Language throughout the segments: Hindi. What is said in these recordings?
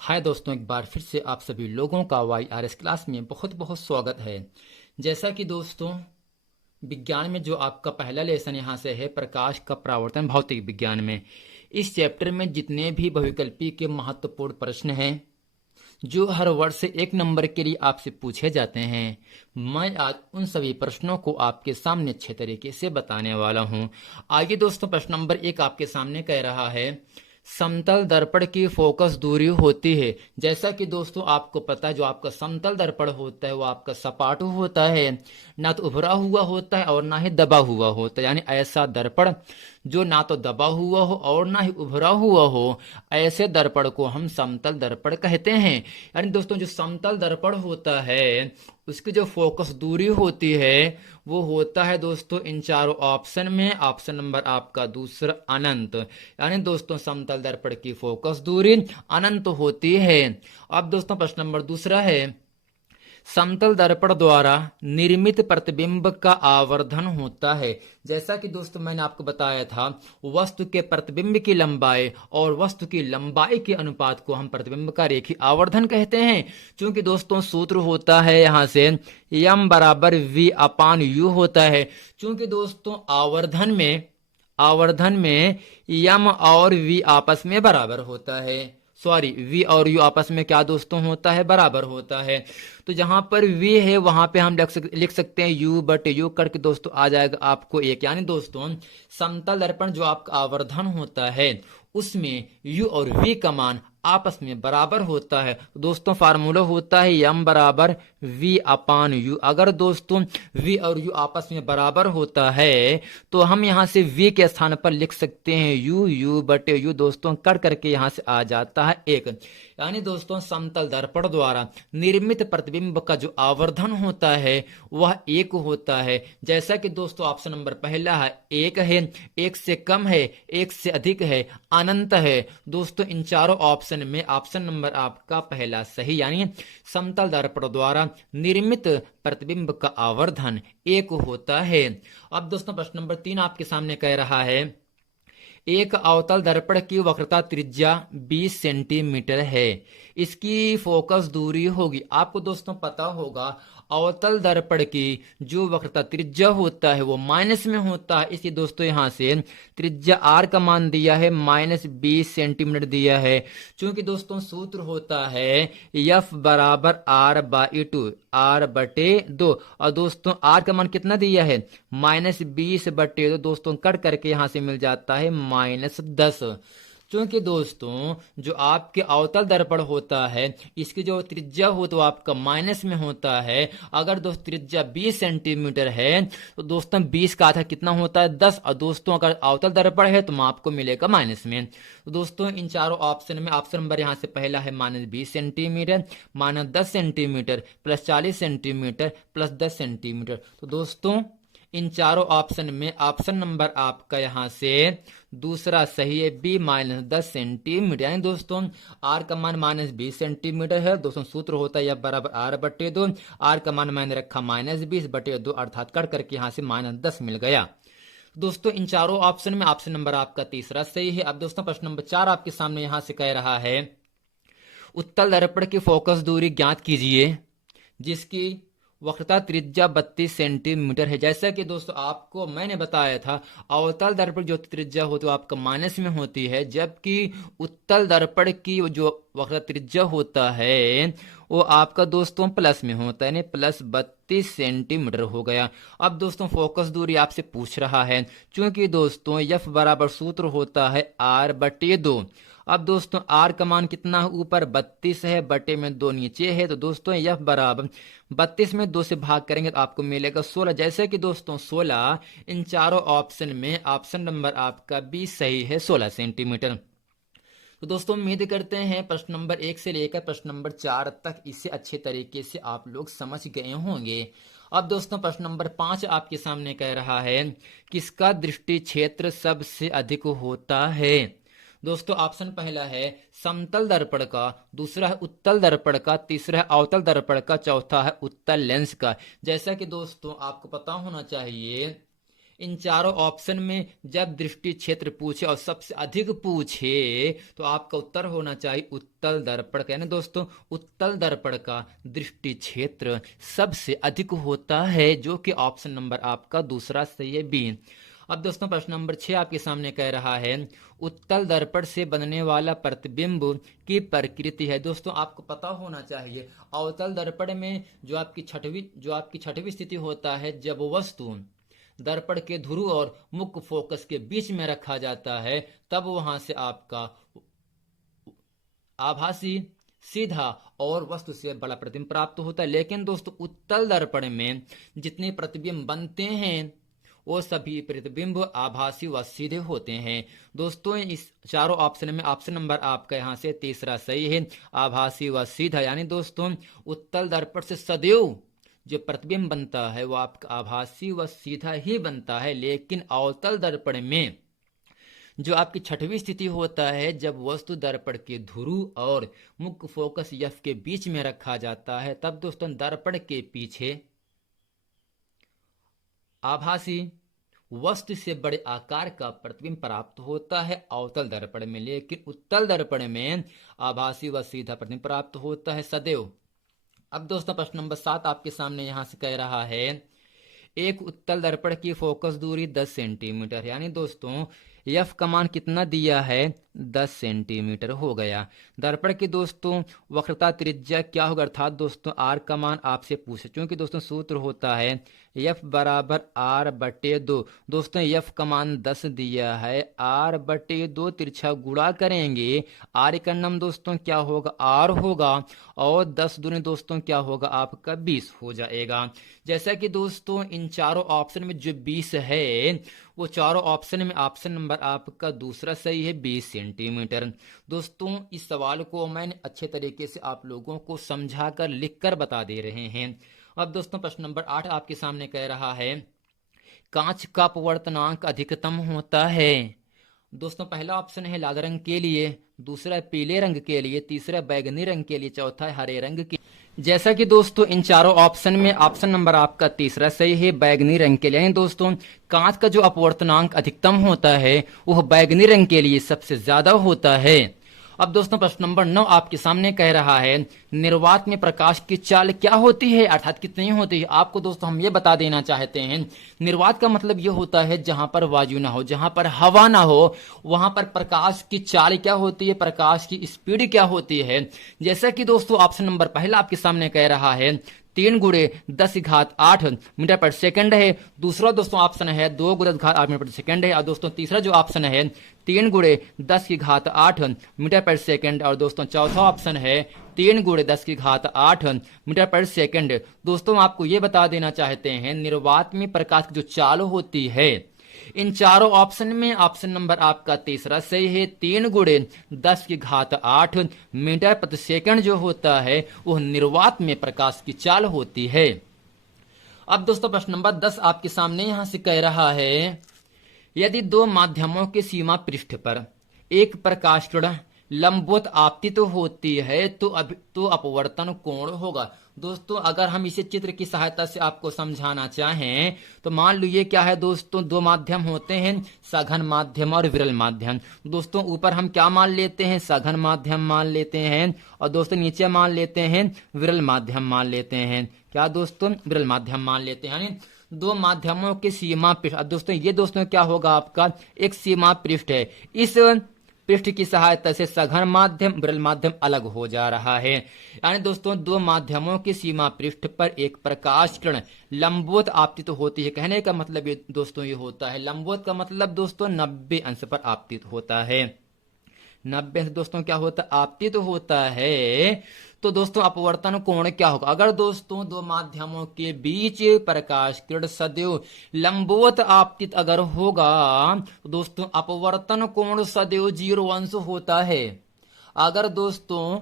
हाय दोस्तों, एक बार फिर से आप सभी लोगों का YRS क्लास में बहुत बहुत स्वागत है। जैसा कि दोस्तों विज्ञान में जो आपका पहला लेसन यहाँ से है प्रकाश का परावर्तन भौतिक विज्ञान में, इस चैप्टर में जितने भी बहुविकल्पी के महत्वपूर्ण प्रश्न हैं जो हर वर्ष से 1 नंबर के लिए आपसे पूछे जाते हैं, मैं आज उन सभी प्रश्नों को आपके सामने अच्छे तरीके से बताने वाला हूं। आइए दोस्तों, प्रश्न नंबर 1 आपके सामने कह रहा है, समतल दर्पण की फोकस दूरी होती है। जैसा कि दोस्तों आपको पता है, जो आपका समतल दर्पण होता है वो आपका सपाट होता है, ना तो उभरा हुआ होता है और ना ही दबा हुआ होता है। यानी ऐसा दर्पण जो ना तो दबा हुआ हो और ना ही उभरा हुआ हो, ऐसे दर्पण को हम समतल दर्पण कहते हैं। यानी दोस्तों जो समतल दर्पण होता है उसकी जो फोकस दूरी होती है वो होता है दोस्तों इन चारों ऑप्शन में। ऑप्शन नंबर आपका दूसरा अनंत। यानी दोस्तों समतल दर्पण की फोकस दूरी अनंत होती है। अब दोस्तों प्रश्न नंबर दूसरा है, समतल दर्पण द्वारा निर्मित प्रतिबिंब का आवर्धन होता है। जैसा कि दोस्तों मैंने आपको बताया था, वस्तु के प्रतिबिंब की लंबाई और वस्तु की लंबाई के अनुपात को हम प्रतिबिंब का रेखीय आवर्धन कहते हैं। क्योंकि दोस्तों सूत्र होता है यहाँ से यम बराबर वी अपान यू होता है। क्योंकि दोस्तों आवर्धन में यम और वी आपस में बराबर होता है। सॉरी, वी और यू आपस में क्या दोस्तों होता है, बराबर होता है। तो जहां पर वी है वहां पे हम लिख सकते हैं यू बट यू करके दोस्तों आ जाएगा आपको एक। यानी दोस्तों समतल दर्पण जो आपका आवर्धन होता है उसमें यू और वी का मान आपस में बराबर होता है। तो दोस्तों फार्मूला होता है यम बराबर वी अपान यू। अगर दोस्तों वी और यू आपस में बराबर होता है तो हम यहां से वी के स्थान पर लिख सकते हैं यू, यू बटे यू दोस्तों कट करके यहां से आ जाता है एक। यानी दोस्तों समतल दर्पण द्वारा निर्मित प्रतिबिंब का जो आवर्धन होता है वह एक होता है। जैसा कि दोस्तों ऑप्शन नंबर पहला है एक है, एक से कम है, एक से अधिक है, अनंत है। दोस्तों इन चारों ऑप्शन में ऑप्शन नंबर आपका पहला सही। यानी समतल दर्पण द्वारा निर्मित प्रतिबिंब का आवर्धन एक होता है। अब दोस्तों प्रश्न नंबर 3 आपके सामने कह रहा है, एक अवतल दर्पण की वक्रता त्रिज्या 20 सेंटीमीटर है, इसकी फोकस दूरी होगी। आपको दोस्तों पता होगा अवतल दर्पण की जो वक्रता त्रिज्या होता है वो माइनस में होता है। इसलिए दोस्तों यहां से त्रिज्या आर का मान दिया है -20 सेंटीमीटर दिया है। क्योंकि दोस्तों सूत्र होता है एफ बराबर आर बाई टू, आर बटे 2। और दोस्तों आर का मान कितना दिया है -20 बटे 2 दोस्तों कट करके यहां से मिल जाता है -10। क्योंकि दोस्तों जो आपके अवतल दर्पण होता है इसकी जो त्रिज्या हो तो आपका माइनस में होता है। अगर दोस्त त्रिज्या 20 सेंटीमीटर है तो दोस्तों 20 का आधा कितना होता है 10। और दोस्तों अगर अवतल दर्पण है तो आपको मिलेगा माइनस में। तो दोस्तों इन चारों ऑप्शन में ऑप्शन नंबर यहाँ से पहला है -20 सेंटीमीटर, -10 सेंटीमीटर, +40 सेंटीमीटर, +10 सेंटीमीटर। तो दोस्तों इन चारों ऑप्शन में ऑप्शन नंबर आपका यहां से दूसरा सही है बी -10 सेंटीमीटर। यानी दोस्तों आर का मान -20 सेंटीमीटर है। दोस्तों सूत्र होता है एफ बराबर आर बटे 2। आर का मान मैंने रखा -20 बटे 2 अर्थात कट करके यहां से -10 मिल गया। दोस्तों इन चारों ऑप्शन में ऑप्शन नंबर आपका तीसरा सही है। अब दोस्तों प्रश्न नंबर 4 आपके सामने यहां से कह रहा है, उत्तल दर्पण की फोकस दूरी ज्ञात कीजिए जिसकी वक्रता त्रिज्या 32 सेंटीमीटर है। जैसा कि दोस्तों आपको मैंने बताया था अवतल दर्पण जो त्रिज्या हो तो आपका माइनस में होती है, जबकि उत्तल दर्पण की जो वक्रता त्रिज्या होता है वो आपका दोस्तों प्लस में होता है, यानी +32 सेंटीमीटर हो गया। अब दोस्तों फोकस दूरी आपसे पूछ रहा है, क्योंकि दोस्तों एफ बराबर सूत्र होता है आर बटे 2। अब दोस्तों आर का मान कितना है ऊपर 32 है, बटे में 2 नीचे है। तो दोस्तों एफ बराबर 32 में 2 से भाग करेंगे तो आपको मिलेगा 16। जैसे कि दोस्तों 16 इन चारों ऑप्शन में ऑप्शन नंबर आपका बी सही है, 16 सेंटीमीटर। तो दोस्तों उम्मीद करते हैं प्रश्न नंबर 1 से लेकर प्रश्न नंबर 4 तक इसे अच्छे तरीके से आप लोग समझ गए होंगे। अब दोस्तों प्रश्न नंबर 5 आपके सामने कह रहा है, किसका दृष्टि क्षेत्र सबसे अधिक होता है। दोस्तों ऑप्शन पहला है समतल दर्पण का, दूसरा है उत्तल दर्पण का, तीसरा है अवतल दर्पण का, चौथा है उत्तल लेंस का। जैसा कि दोस्तों आपको पता होना चाहिए इन चारों ऑप्शन में जब दृष्टि क्षेत्र पूछे और सबसे अधिक पूछे तो आपका उत्तर होना चाहिए उत्तल दर्पण का, यानी दोस्तों उत्तल दर्पण का दृष्टि क्षेत्र सबसे अधिक होता है, जो कि ऑप्शन नंबर आपका दूसरा सही है, बी। अब दोस्तों प्रश्न नंबर 6 आपके सामने कह रहा है उत्तल दर्पण से बनने वाला प्रतिबिंब की प्रकृति है। दोस्तों आपको पता होना चाहिए अवतल दर्पण में जो आपकी छठवीं स्थिति होता है, जब वस्तु दर्पण के ध्रुव और मुख्य फोकस के बीच में रखा जाता है, तब वहां से आपका आभासी, सीधा और वस्तु से बड़ा प्रतिबिंब प्राप्त होता है। लेकिन दोस्तों उत्तल दर्पण में जितने प्रतिबिंब बनते हैं वो सभी प्रतिबिंब आभासी व सीधे होते हैं। दोस्तों इस चारों ऑप्शन में ऑप्शन नंबर आपका यहाँ से तीसरा सही है, आभासी व सीधा। यानी दोस्तों उत्तल दर्पण से सदैव जो प्रतिबिंब बनता है वो आपका आभासी व सीधा ही बनता है। लेकिन अवतल दर्पण में जो आपकी छठवीं स्थिति होता है, जब वस्तु दर्पण के ध्रुव और मुख्य फोकस एफ के बीच में रखा जाता है, तब दोस्तों दर्पण के पीछे आभासी वस्तु से बड़े आकार का प्रतिबिंब प्राप्त होता है अवतल दर्पण में। लेकिन उत्तल दर्पण में आभासी व सीधा प्रतिबिंब प्राप्त होता है सदैव। अब दोस्तों प्रश्न नंबर 7 आपके सामने यहां से कह रहा है एक उत्तल दर्पण की फोकस दूरी 10 सेंटीमीटर, यानी दोस्तों एफ का मान कितना दिया है 10 सेंटीमीटर हो गया। दर्पण की दोस्तों वक्रता त्रिज्या क्या होगा, अर्थात दोस्तों आर का मान आपसे पूछे, क्योंकि दोस्तों सूत्र होता है एफ बराबर आर बटे 2। दोस्तों एफ का मान 10 दिया है, आर बटे 2 तिरछा गुणा करेंगे, आर का नाम दोस्तों क्या होगा आर होगा, और 10 दूनी दोस्तों क्या होगा आपका 20 हो जाएगा। जैसा कि दोस्तों इन चारों ऑप्शन में जो 20 है वो चारों ऑप्शन में ऑप्शन नंबर आपका दूसरा सही है 20 सेंटीमीटर। दोस्तों इस सवाल को मैंने अच्छे तरीके से आप लोगों को समझाकर लिखकर बता दे रहे हैं। अब दोस्तों प्रश्न नंबर 8 आपके सामने कह रहा है कांच का अपवर्तनांक अधिकतम होता है। दोस्तों पहला ऑप्शन है लाल रंग के लिए, दूसरा पीले रंग के लिए, तीसरा बैगनी रंग के लिए, चौथा है हरे रंग के। जैसा कि दोस्तों इन चारों ऑप्शन में ऑप्शन नंबर आपका तीसरा सही है बैगनी रंग के लिए। यानी दोस्तों कांच का जो अपवर्तनांक अधिकतम होता है वह बैगनी रंग के लिए सबसे ज्यादा होता है। अब दोस्तों प्रश्न नंबर 9 आपके सामने कह रहा है निर्वात में प्रकाश की चाल क्या होती है, अर्थात कितनी होती है। आपको दोस्तों हम ये बता देना चाहते हैं निर्वात का मतलब ये होता है जहां पर वायु ना हो, जहां पर हवा ना हो, वहां पर प्रकाश की चाल क्या होती है, प्रकाश की स्पीड क्या होती है। जैसा कि दोस्तों ऑप्शन नंबर पहला आपके सामने कह रहा है 3 गुणे 10⁸ मीटर पर सेकंड है। दूसरा दोस्तों ऑप्शन है 2 गुणे 10⁸ मीटर पर सेकंड है। और दोस्तों तीसरा जो ऑप्शन है 3 गुणे 10⁸ मीटर पर सेकंड। और दोस्तों चौथा ऑप्शन है 3 गुणे 10⁸ मीटर पर सेकंड। दोस्तों आपको ये बता देना चाहते हैं निर्वात में प्रकाश की जो चाल होती है इन चारों ऑप्शन में ऑप्शन नंबर आपका तीसरा सही है 3 गुणे 10⁸ मीटर प्रति सेकंड जो होता है वह निर्वात में प्रकाश की चाल होती है। अब दोस्तों प्रश्न नंबर 10 आपके सामने यहां से कह रहा है यदि दो माध्यमों के सीमा पृष्ठ पर एक प्रकाश किरण लंबवत आपतित होती है तो अपवर्तन कोण होगा। दोस्तों अगर हम इसे चित्र की सहायता से आपको समझाना चाहें तो मान लीजिए क्या है दोस्तों दो माध्यम होते हैं सघन माध्यम और विरल माध्यम। दोस्तों ऊपर हम क्या मान लेते हैं सघन माध्यम मान लेते हैं और दोस्तों नीचे मान लेते हैं विरल माध्यम मान लेते हैं। क्या दोस्तों विरल माध्यम मान लेते हैं, यानी दो माध्यमों के सीमा पृष्ठ। दोस्तों ये दोस्तों क्या होगा आपका एक सीमा पृष्ठ है, इस पृष्ठ की सहायता से सघन माध्यम विरल माध्यम अलग हो जा रहा है। यानी दोस्तों दो माध्यमों की सीमा पृष्ठ पर एक प्रकाश किरण लंबवत आपतित होती है। कहने का मतलब ये दोस्तों ये होता है लंबवत का मतलब दोस्तों 90 अंश पर आपतित होता है। 90 अंश दोस्तों क्या होता है आपतित होता है। तो दोस्तों अपवर्तन कोण क्या होगा, अगर दोस्तों दो माध्यमों के बीच प्रकाश किरण सदैव लंबवत आपतित अगर होगा तो दोस्तों अपवर्तन कोण सदैव 0 अंश होता है। अगर दोस्तों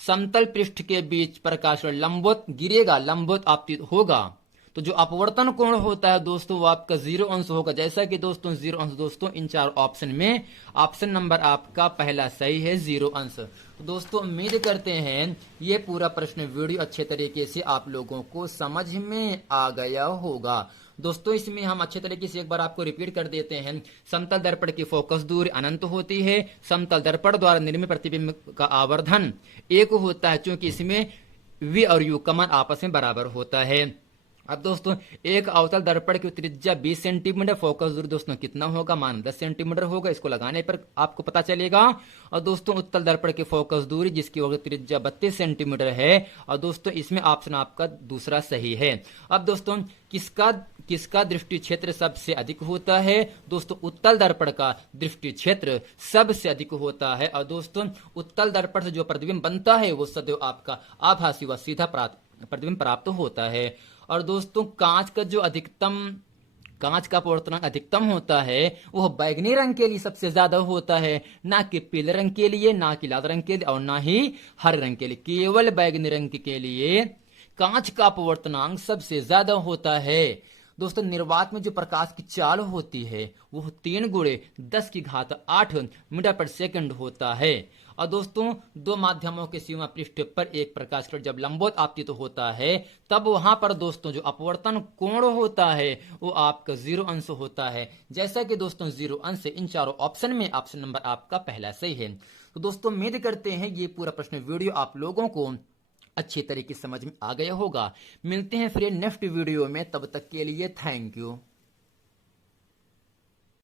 समतल पृष्ठ के बीच प्रकाश किरण लंबवत गिरेगा लंबवत आपतित होगा तो जो अपवर्तन कोण होता है दोस्तों वो आपका 0 अंश होगा। जैसा कि दोस्तों 0 अंश दोस्तों इन चार ऑप्शन में ऑप्शन नंबर आपका पहला सही है 0 अंश। तो दोस्तों उम्मीद करते हैं ये पूरा प्रश्न वीडियो अच्छे तरीके से आप लोगों को समझ में आ गया होगा। दोस्तों इसमें हम अच्छे तरीके से एक बार आपको रिपीट कर देते हैं। समतल दर्पण की फोकस दूरी अनंत होती है। समतल दर्पण द्वारा निर्मित प्रतिबिंब का आवर्धन 1 होता है, क्योंकि इसमें वी और यू का मान आपस में बराबर होता है। अब दोस्तों एक अवतल दर्पण की त्रिज्या 20 सेंटीमीटर, फोकस दूरी दोस्तों कितना होगा, मान 10 सेंटीमीटर होगा, इसको लगाने पर आपको पता चलेगा। और दोस्तों उत्तल दर्पण की फोकस दूरी जिसकी होगी त्रिज्या 32 सेंटीमीटर है। और दोस्तों इसमें ऑप्शन आपका दूसरा सही है। अब दोस्तों किसका दृष्टि क्षेत्र सबसे अधिक होता है? दोस्तों उत्तल दर्पण का दृष्टि क्षेत्र सबसे अधिक होता है। और दोस्तों उत्तल दर्पण से जो प्रतिबिंब बनता है वो सदैव आपका आभासी व सीधा प्रतिबिंब प्राप्त होता है। और दोस्तों कांच का अपवर्तनांक अधिकतम होता है वह बैगनी रंग के लिए सबसे ज्यादा होता है, ना कि पीले रंग के लिए, ना कि लाल रंग के लिए, और ना ही हरे रंग के लिए। केवल बैगनी रंग के लिए कांच का अपवर्तनांक सबसे ज्यादा होता है। दोस्तों निर्वात में जो प्रकाश की चाल होती है वह 3 × 10⁸ मीटर पर सेकंड होता है। और दोस्तों दो माध्यमों के सीमा पृष्ठ पर एक प्रकाश किरण जब लंबवत आपतित होता है तब वहां पर दोस्तों जो अपवर्तन कोण होता है वो आपका 0 अंश होता है। जैसा कि दोस्तों 0 अंश इन चारों ऑप्शन में ऑप्शन नंबर आपका पहला सही है। तो दोस्तों उम्मीद करते हैं ये पूरा प्रश्न वीडियो आप लोगों को अच्छी तरीके से समझ में आ गया होगा। मिलते हैं फिर नेक्स्ट वीडियो में, तब तक के लिए थैंक यू।